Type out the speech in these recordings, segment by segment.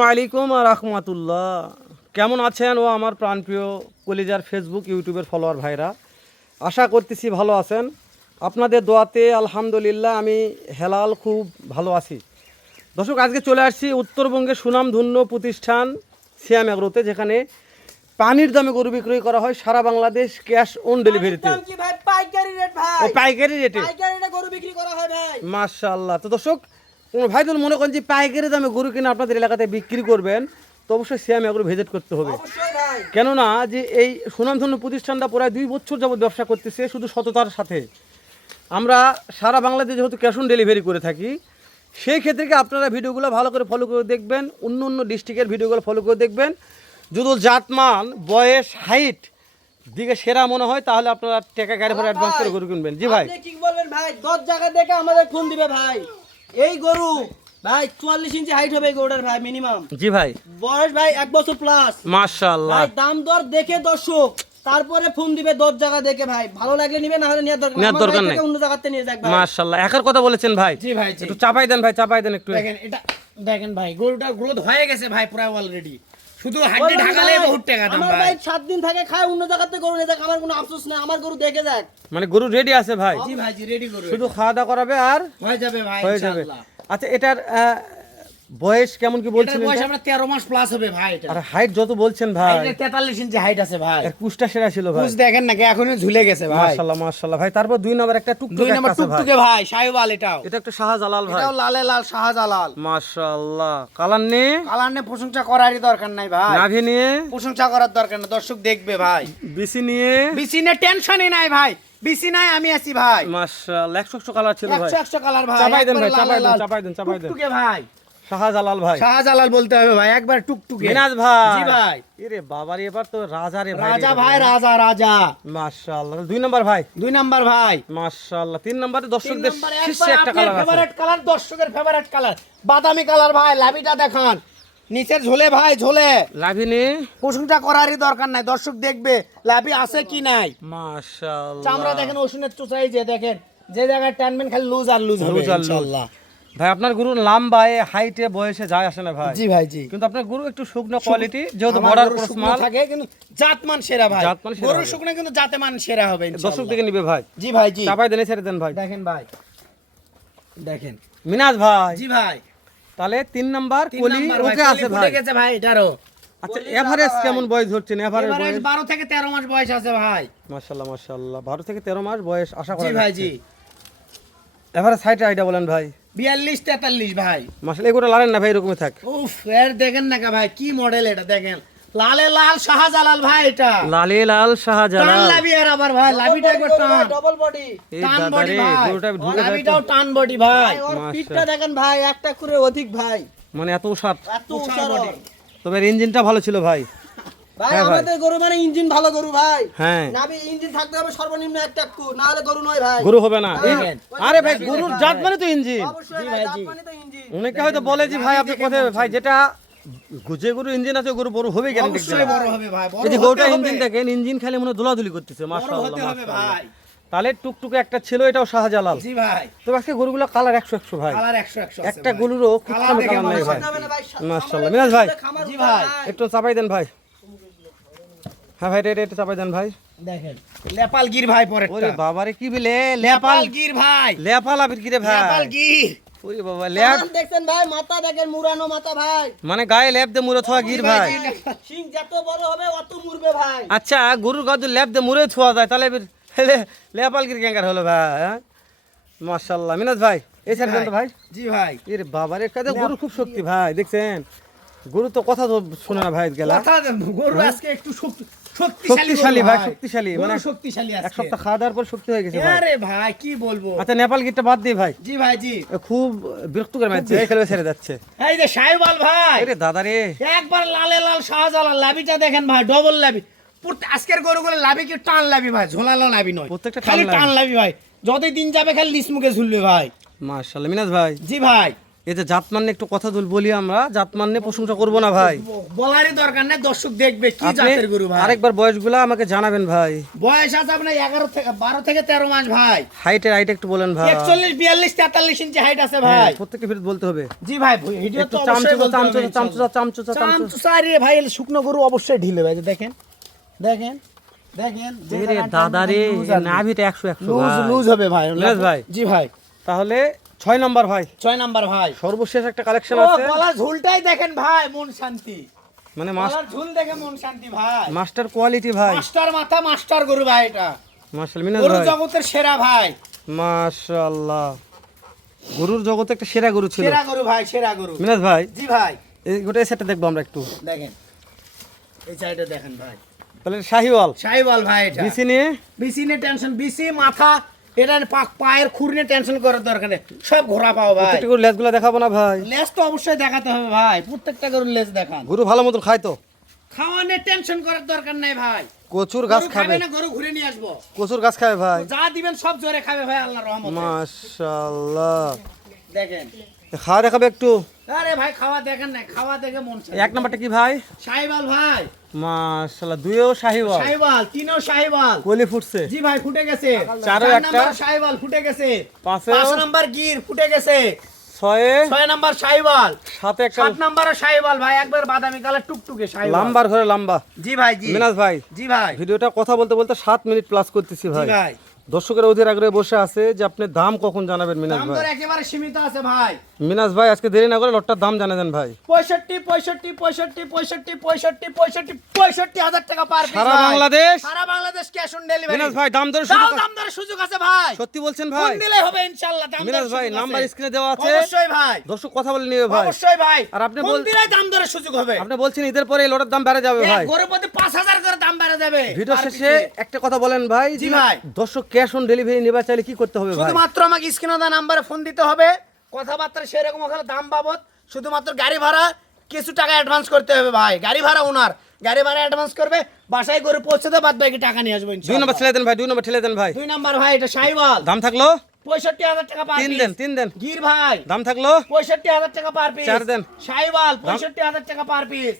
আসসালামু আলাইকুম ওয়া রাহমাতুল্লাহ। কেমন আছেন ও আমার প্রাণপ্রিয় কলিজার ফেসবুক ইউটিউবের ফলোয়ার ভাইরা? আশা করতেছি ভালো আছেন। আপনাদের দোয়াতে আলহামদুলিল্লাহ আমি হেলাল খুব ভালো আছি। দর্শক, আজকে চলে আসছি উত্তরবঙ্গের সুনামধন্য প্রতিষ্ঠান সিয়াম এগ্রোতে, যেখানে পানির দামে গরু বিক্রয় করা হয় সারা বাংলাদেশ ক্যাশ অন ডেলিভারিতে। পাইকারি রেটে গরু বিক্রি করা হয় ভাই। মাশাআল্লাহ। তো দর্শক, কোনো ভাই যদি মনে করেন যে পাইকারি দামে গরু কিনে আপনাদের এলাকাতে বিক্রি করবেন, তো অবশ্যই সিয়াম এগ্রো ভিজিট করতে হবে। অবশ্যই ভাই। কেননা যে এই সুনামধন্য প্রতিষ্ঠানটা প্রায় 2 বছর যাবত ব্যবসা করতেছে শুধু সততার সাথে। আমরা সারা বাংলাদেশে যেহেতু ক্যাশ অন ডেলিভারি করে থাকি, সেই ক্ষেত্রে কি আপনারা ভিডিওগুলো ভালো করে ফলো করে দেখবেন, অন্য অন্য ডিস্ট্রিক্টের ভিডিওগুলো ফলো করে দেখবেন। যদি জাতমান, বয়স, হাইট দিকে সেরা মনে হয়, তাহলে আপনারা টাকা গাড়ি ভাড়া অ্যাডভান্স করে গরু কিনবেন। জি ভাই, আপনি কি বলবেন ভাই? 10 জায়গা দেখে আমাদের ফোন দিবে ভাই। এই গরু ভাই 44 ইঞ্চি হাইট হবে এই গরুটার ভাই মিনিমাম। জি ভাই, বয়স ভাই 1 বছর প্লাস। মাশাআল্লাহ। ভাই দাম দর দেখে দর্শক তারপরে ফোন দিবে 10 জায়গা দেখে ভাই। ভালো লাগলে নিবে, না হলে নেওয়ার দরকার নেই। অন্য জায়গাতে নিয়ে যাক ভাই। মাশাআল্লাহ, একার কথা বলেছেন ভাই। জি ভাই, জি। একটু চাপাই দেন ভাই, চাপাই দেন একটু। দেখেন এটা, দেখেন ভাই গরুটা গ্রোথ হয়ে গেছে ভাই প্রায় অলরেডি। শুধু হাড্ডি ঢাকালে বহুত টাকা দাম আমার ভাই। ভাই 7 দিন থাকে খায়, অন্য জায়গাতে গরু নিয়ে যাক, আমার কোনো আফসোস নাই। আমার গরু দেখে যাক। মানে গরু রেডি আছে ভাই, জি ভাই, জি রেডি করুন। শুধু খাওয়া দাওয়া করাবে আর হয়ে যাবে ভাই হয়ে যাবে। ইনশাআল্লাহ। আচ্ছা, এটার বয়স কেমন কি এটার বলছেন? বয়স আমরা 13 মাস প্লাস হবে ভাই। এটা আর হাইট যত বলছেন ভাই, এটা 43 ইঞ্চি হাইট আছে ভাই। এর কুষ্টা সেরা ছিল ভাই। বুঝ দেখেন নাকি এখনো ঝুলে গেছে ভাই। মাশাআল্লাহ মাশাআল্লাহ ভাই। তারপর 2 নম্বর একটা দুই টুকটুক নম্বর আছে ভাই। টুকটুকে ভাই শাহিওয়াল। এটাও এটা একটা শাহজালাল ভাই। এটাও লালে লাল শাহজালাল। মাশাআল্লাহ, কালার নে কালার নিয়ে প্রশংসা করারই দরকার নাই ভাই। নাভি নিয়ে প্রশংসা করার দরকার না, দর্শক দেখবে ভাই। বিসি নিয়ে বিসিনে টেনশনই নাই ভাই। বিসি নাই, আমি আছি ভাই। মাশাআল্লাহ 100 কালার ছিল ভাই। 100 কালার ভাই। চাপাই দেন ভাই, একবারে চাপাই লাল দেন, লাল। চাপাই দেন, চাপাই দেন। টুকটুকে ভাই, শাহজালাল ভাই, শাহজালাল বলতে হবে ভাই, একবার টুকটুকে। মিনাজ ভাই। জি ভাই। এরে বাবারে, এবার তো রাজা রে ভাই। রাজা ভাই, রাজা রাজা। মাশাআল্লাহ। 2 নম্বর ভাই, 2 নাম্বার ভাই। মাশাআল্লাহ। 3 নম্বরে দর্শকদের তিন শীর্ষে নাম্বারে একটা একবার কালার আছে। ফেভারিট কালার, দর্শকের ফেভারিট কালার বাদামি কালার ভাই। লাভিটা দেখান, নিচের ঝোলে ভাই, ঝোলে। লাভি নিয়ে প্রশংসা করারই দরকার নাই, দর্শক দেখবে লাভি আছে কি নাই। মাশাআল্লাহ। চামড়া দেখেন, ওষুনের চোচাই যে দেখেন, যে জায়গায় টানবেন খালি লুজ আর লুজ হবে লুজ আর লুজ। ইনশাআল্লাহ। ভাই আপনার গরু লম্বায়, হাইটে, বয়সে যায় আসে না ভাই। জি ভাই, জি। কিন্তু আপনার গরু একটু শুকনো কোয়ালিটি, যেহেতু আমার বর্ডার গরু ক্রস শুকনো মাল। থাকে, কিন্তু জাতমান সেরা ভাই। জাতমান সেরা গরু হবে। শুকনো কিন্তু জাতেমান সেরা হবে দর্শক ইনশাআল্লাহ। থেকে নিবে ভাই। জি ভাই, জি। চাপাই দেন, ছেড়ে দেন ভাই। দেখেন ভাই, দেখেন। মিনাজ ভাই, জি ভাই। তাহলে 3 নাম্বার 3 কলি নাম্বার ভাই, ওকে আছে কলি ভাই। ফুটে গেছে ভাই এটারও। আচ্ছা, এভারেজ কেমন বয়স ধরছেন? এভারেজ এবারে বয়স 12 থেকে 13 মাস বয়স আছে ভাই। মাশাআল্লাহ মাশাআল্লাহ, 12 থেকে 13 মাস বয়স আশা করা জি ভাই, জি। এভারেজ হাইট আইডিয়া বলেন ভাই। 42 43 ভাই। মাশাআল্লাহ, এগুলো লারেন না ভাই, এরকমই থাক। উফ, এর দেখেন না ভাই কি মডেল এটা, দেখেন লালে লাল শাহজালাল ভাই। এটা লালে লাল টান শাহজালাল। লাভি আর আবার ভাই, লাভিটা একবার টান। Double body. এই টান দাদা বডি রে, ভাই, গরুটা ঢুকে যায় তো। লাভিটাও টান বডি ভাই। ওর মাশাআল্লাহ। পিঠটা দেখেন ভাই, একটা করে অধিক ভাই। মানে এত উষার। এত উষার উষার body। ওর। তবে ইঞ্জিনটা ভালো ছিল ভাই। ভাই হ্যাঁ ভাই। আমাদের গরু মানে ইঞ্জিন ভালো গরু ভাই। হ্যাঁ, নাবি ইঞ্জিন থাকতে হবে সর্বনিম্ন একটা কু, না হলে গরু নয় ভাই। গরু হবে না। হ্যাঁ। আরে ভাই, গরুর জাত মানে তো ইঞ্জিন। অবশ্যই জি ভাই, ভাই, দাঁত জি। মানে তো ইঞ্জিন। অনেকে হয়তো বলে যে ভাই আপনি কোথায় ভাই, যেটা যে গরু ইঞ্জিন আছে গরু বড় হবে গ্যারান্টি। অবশ্যই বড় হবে ভাই, বড় এই যে হতে গরুটা হবে। ইঞ্জিন দেখেন, ইঞ্জিন খালি মনে হয় দোলাদুলি করতেছে। বড় মাশাআল্লাহ হতে হবে মাশাআল্লাহ। ভাই। তাহলে টুকটুকে একটা ছিল, এটাও শাহজালাল। জি ভাই, তো আজকে গরুগুলো কালার 100 ভাই। কালার 100 আছে একটা ভাই। গরুরও খুব কালার কম দেখে কালার নাই মনে ভাই। করতে হবে না ভাই, মাশাআল্লাহ। মিনাজ ভাই, খামার জি উপর ভাই। একটু চাপাই দেন ভাই। হ্যাঁ ভাই, এটা চাপাই দেন ভাই। দেখেন লেপাল গির ভাই ওরে পরেরটা। বাবারে, কি বলে লেপাল লেপাল গির ভাই, লেপাল আবির কিরে ভাই। লেপাল গির। ওরে বাবা, ল্যাব কান দেখছেন ভাই, মাথা দেখেন মুরানো মাথা ভাই। মানে গায়ে ল্যাব দে মুড়ে থোয়া গির ভাই। সিং যত বড় হবে অত মুরবে ভাই। আচ্ছা, গরুর গায়ে ল্যাব দে মুড়ে থোয়া যায়, তাহলে লেপাল গির ক্যাঙ্গার হলো ভাই। হ্যাঁ মাশাআল্লাহ। মিনাজ ভাই, এই সাইড দেন তো ভাই। জি ভাই। এর বাবারে, কাজে গরু খুব শক্তি ভাই, দেখছেন গরু তো কথা তো শুনে না ভাই গেলা। কথা গরু আজকে একটু শক্তিশালী গরু ভাই, শক্তিশালী, গরু মানে শক্তিশালী এক আজকে। সপ্তাহ খাওয়া দাওয়ার পর শক্তি হয়ে গেছে ভাই। আরে ভাই কি বলবো। আচ্ছা, নেপাল গিরটা বাদ দিই ভাই, জি ভাই, জি। খুব বিরক্তকর ম্যাচ খেলে ছেড়ে যাচ্ছে। এই যে সাহেবাল ভাই, আরে দাদা রে, একবার লালে লাল শাহজালাল। লাভিটা দেখেন ভাই, ডবল লাভি। আজকের গরুগুলো লাভি কি টান লাভি ভাই, ঝোলালো লাভি নয়, প্রত্যেকটা টান খালি লাভি। টান লাভি ভাই। যতই দিন যাবে খালি লিস মুখে ঝুলবে ভাই। মাশাআল্লাহ। মিনাজ ভাই, জি ভাই। এই যে জাতমান নিয়ে একটু কথা বলি, আমরা জাতমান নিয়ে প্রশংসা করবো না ভাই। বলারই দরকার নাই, দর্শক দেখবে কি আপনি জাতের গরু ভাই। আরেকবার বয়সগুলা আমাকে জানাবেন ভাই। বয়স আছে আপনার 12 থেকে 13 মাস ভাই। হাইট একটু বলেন ভাই। 41 42 43 ইঞ্চি হাইট আছে ভাই। প্রত্যেককে ফিরে বলতে হবে। জি ভাই, ভিডিও একটু তো অবশ্যই বলতে হবে। চামচুচা রে ভাই, শুকনো গরু অবশ্যই ঢিলে ভাই। দেখেন দেখেন দেখেন রে দাদা রে, নাভিটা 100 লুজ হবে ভাই। মিরাজ ভাই। জি ভাই, তাহলে 6 নাম্বার ভাই, 6 নাম্বার ভাই। সর্বশেষ একটা কালেকশন ও আছে, গলার ঝুলটাই দেখেন ভাই, মন শান্তি। মানে গলার ঝুল দেখে মন শান্তি ভাই। মাস্টার কোয়ালিটি ভাই। মাস্টার মাথা, মাস্টার গরু ভাই। এটা মাশাআল্লাহ মিনাজ গরু ভাই, জগতের সেরা ভাই। মাশাআল্লাহ গরুর জগতে একটা সেরা গরু ছিল। সেরা গরু ভাই, সেরা গরু। মিনাজ ভাই, জি ভাই, এই গোটা সেটটা দেখবো আমরা একটু। দেখেন এই সাইডে দেখেন ভাই, তাহলে শাহিওয়াল সাইবাল ভাই। এটা বিসি নিয়ে বিসি নিয়ে টেনশন, বিসি মাথা, এটা পায়ের খুর নিয়ে টেনশন করার দরকার নেই, সব ঘোরা পাও ভাই। প্রত্যেকটা গরুর লেজগুলো দেখাবো না ভাই? লেজ তো অবশ্যই দেখাতে হবে ভাই, প্রত্যেকটা গরুর লেজ দেখান। গরু ভালো মতন খায় তো? খাওয়ানে টেনশন করার দরকার নাই ভাই। কচুর গাছ গরু খাবে না, গরু ঘুরে নিয়ে আসবো। কচুর গাছ খাবে ভাই। যা দিবেন সব জোরে খাবে ভাই, আল্লাহর রহমতে। মাশাআল্লাহ, দেখেন খাওয়া দেখাবে একটু। আরে ভাই, খাওয়া দেখেন না, খাওয়া দেখে মন চায়। এক নাম্বারটা কি ভাই? সাইবাল ভাই, মাশাআল্লাহ, দুইও শাহিওয়াল, সাইবাল, তিনও সাইবাল। কলি ফুটছে। জি ভাই, ফুটে গেছে। চারও 4 একটা। নাম্বার সাইবাল ফুটে গেছে। পাঁচেও 5 নাম্বার গির ফুটে গেছে। ছয়ে 6 নাম্বার সাইবাল। সাথে একটা 7 নাম্বারও সাইবাল ভাই, একবার বাদামি কালার টুকটুকে সাইবাল। লাম্বার ঘরে লম্বা। জি ভাই, জি মিনাজ ভাই, জি ভাই, ভিডিওটা কথা বলতে বলতে 7 মিনিট প্লাস করতেছি জি ভাই। ভাই। দর্শকের অধীর আগ্রহে বসে আছে যে আপনি দাম কখন জানাবেন মিনাজ দাম ভাই। দর একেবারে সীমিত আছে ভাই। মিনাজ ভাই আজকে দেরি না করে লটটার দাম জানা দেন ভাই। 65 হাজার টাকা পার পিস সারা ভাই। বাংলাদেশ, সারা বাংলাদেশ ক্যাশ অন ডেলিভারি। মিনাজ ভাই দাম দরের দাও, সুযোগ দাম দরের সুযোগ আছে ভাই। সত্যি বলছেন ফোন ভাই? দিলে হবে ইনশাআল্লাহ। দাম মিনাজ দরের ভাই সুযোগ নাম্বার আছে। স্ক্রিনে দেওয়া আছে, অবশ্যই ভাই, দর্শক কথা বলে নিবে ভাই। অবশ্যই ভাই। আর আপনি ফোন দিলে দাম দরের সুযোগ হবে। আপনি বলছেন ঈদের পরে এই লটের দাম বেড়ে যাবে ভাই। গরুর প্রতি 5000 করে দাম বেড়ে যাবে। ভিডিও পার শেষে পিসে। একটা কথা বলেন ভাই, জি যে ভাই। দর্শক ক্যাশ অন ডেলিভারি নেবা চাইলে কি করতে হবে ভাই? শুধুমাত্র আমাকে স্ক্রিনে দেওয়া নাম্বারে ফোন দিতে হবে। কথাবার্তা সেরকম হলে দাম বাবদ শুধুমাত্র গাড়ি ভাড়া কিছু টাকা অ্যাডভান্স করতে হবে ভাই। গাড়ি ভাড়া ওনার, গাড়ি ভাড়া অ্যাডভান্স করবে, বাসায় গরু পৌঁছে দেবে, বাদ বাকি টাকা নিয়ে আসবো 2 ইনশাআল্লাহ। নম্বর ঠেলে দেন ভাই, 2 নম্বর ঠেলে দেন ভাই। 2 নাম্বার ভাই, এটা সাইওয়াল। দাম থাকলো 65,000 টাকা পার 3 পিস। দেন, 3 দেন। গির ভাই, দাম থাকলো 65,000 টাকা পার পিস। 4 দেন। সাইওয়াল 65,000 টাকা পার পিস।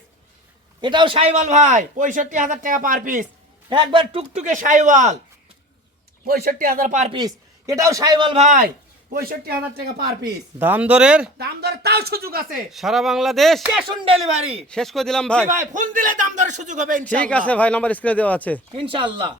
এটাও সাইওয়াল ভাই, 65,000 টাকা পার পিস। একবার টুকটুকে সাইওয়াল, 65,000 পার পিস। এটাও সাইওয়াল ভাই, 65,000 টাকা পার পিস। দাম দরের দাম দরে তাও সুযোগ আছে, সারা বাংলাদেশ ক্যাশ অন ডেলিভারি। শেষ করে দিলাম ভাই। ভাই ফোন দিলে দাম দরের সুযোগ হবে ঠিক ইনশাআল্লাহ। আছে ভাই, নাম্বার স্ক্রিনে দেওয়া আছে। ইনশাআল্লাহ।